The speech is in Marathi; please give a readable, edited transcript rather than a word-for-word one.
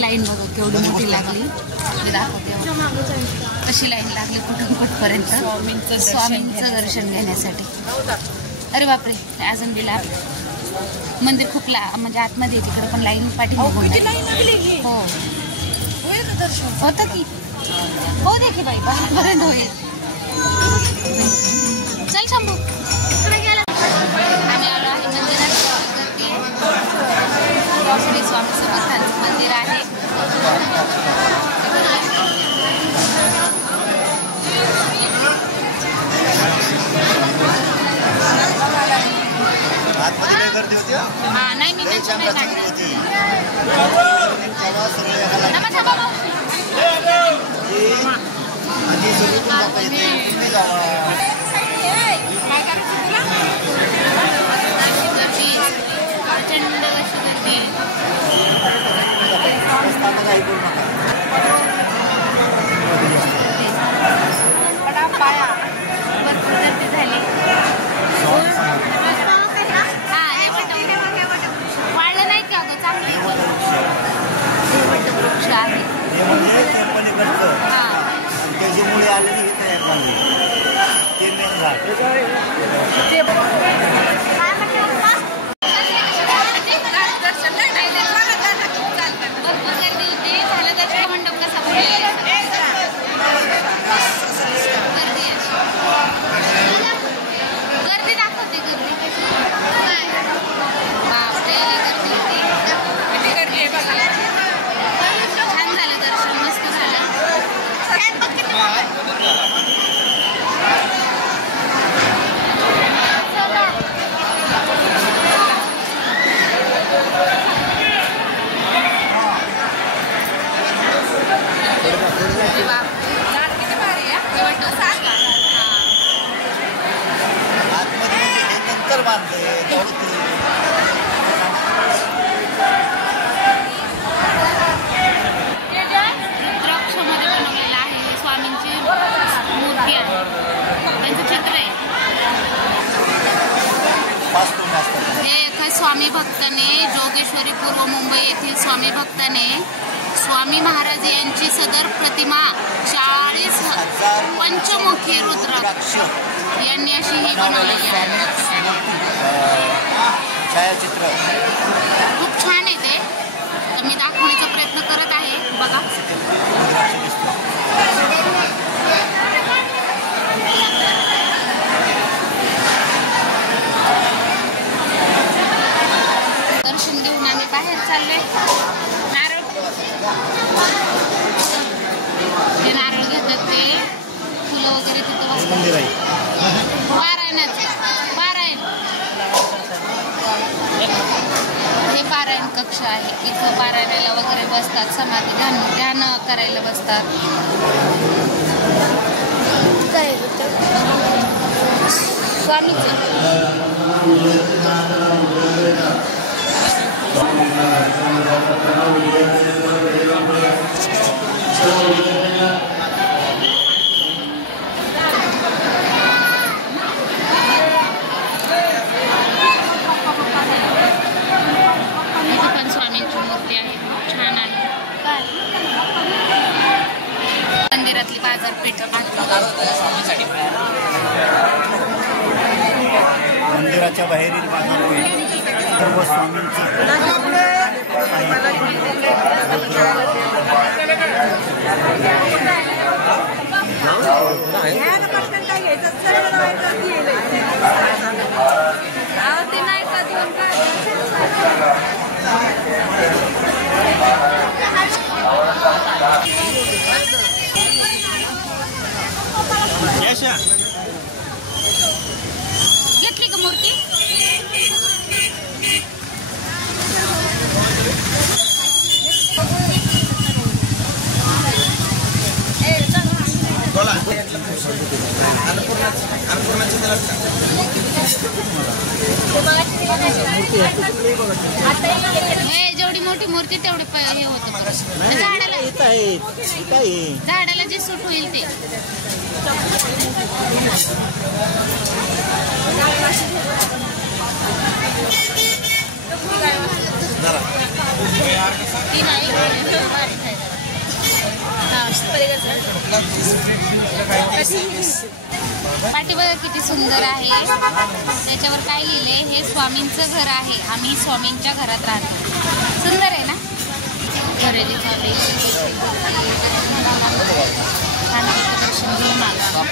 लाईन बघा केवढी मोठी लागली. मी दाखवते कशी लाईन लागली कुठून कुठपर्यंत स्वामींचं दर्शन घेण्यासाठी. अरे बापरे, अजून बी लाभ. मंदिर खूप म्हणजे आतमध्ये तिकडे पण लाईन पाठी हो होतं की हो दे की बाई बाहेरपर्यंत होईल. चल शंभू आम्ही आलो आहे मंदिरात. श्री स्वामी समर्थांचं मंदिर आहे. हा नाही मी प्रचंड अशी गर्दी पाया भरपूर गर्दी झाली. वाढलं नाही का गं चांगलं वृक्ष आहे. त्याच्यामुळे आलेली गर्दी दाखवते छान झालं दर्शन मस्त झालं. रुद्राक्षमध्ये बनवलेलं आहे. स्वामींची मूर्ती आहे, त्यांचं चित्र आहे. हे एका स्वामी भक्ताने जोगेश्वरी पूर्व मुंबई येथील स्वामी भक्ताने स्वामी महाराज यांची सदर प्रतिमा 40 पंचमुखी रुद्राक्ष यांनी अशी ही बनवलेली आहे. छायाचित्र खूप छान आहे ते. तर मी दाखवण्याचा प्रयत्न करत आहे. बघा दर्शन घेऊन आम्ही बाहेर चाललोय. नारळ ते नारळ घेतात ते फुलं वगैरे तिथं बसतात. पारायण हे पारायण कक्ष आहे. इथं पारायणाला वगैरे बसतात. समाधी ध्यान करायला बसतात. काय स्वामीचं स्वामींची मूर्ती आहे. छान आहे. मंदिरातली बाजारपेठ मंदिराच्या बाहेरील बाजारपेठ सर्व स्वामींची घेतली का मूर्ती? जेवढी मोठी मूर्ती तेवढे हे होतं. झाडाला जे सूट होईल ते. पाठी बघा किती सुंदर आहे. त्याच्यावर काय लिहिलंय, हे स्वामींचं घर आहे, आम्ही स्वामींच्या घरात राहतो. सुंदर आहे ना. खरेदी झाली, दर्शन घेऊन आलो.